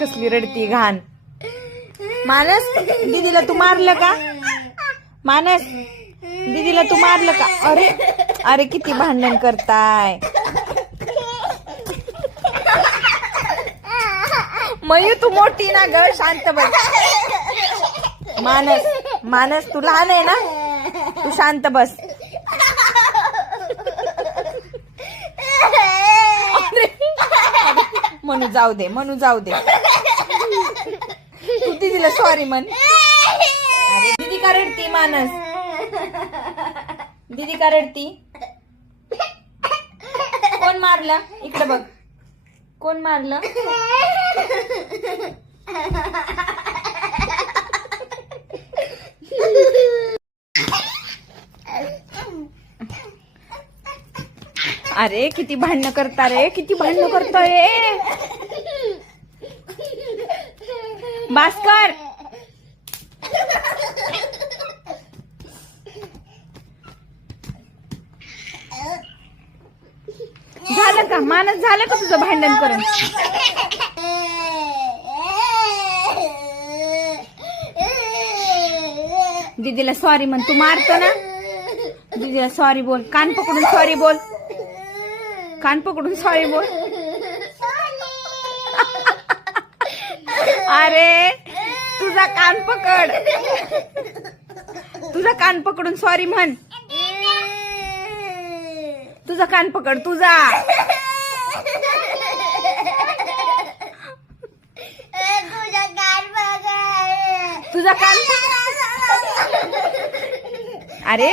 कसली रडती घाण. मानस दीदीला तू मारलं का? मानस दीदीला तू मारलं का? अरे अरे किती भांडण करताय. मयू तू मोठी ना ग, शांत बस. मानस मानस तू लहान आहे ना, तू शांत बस. म्हणू जाऊ दे, म्हणू जाऊ दे. तू दीदीला सॉरी म्हण. अरे दीदी का रडती? मानस दीदी का रडती? कोण मारलं? इकडे बघ, कोण मारलं? अरे किती भांडणं करता रे, किती भांडणं करतोय. भास्कर झालं का? मानस झालं का तुझं भांडण करून? दीदीला सॉरी म्हण. तू मारतो ना, दीदीला सॉरी बोल. कान पकडून सॉरी बोल. कान पकडून सॉरी बोल. अरे तुझा कान पकड, तुझा कान पकडून सॉरी म्हण. तुझा कान पकड, तुझा. तुझा कान. अरे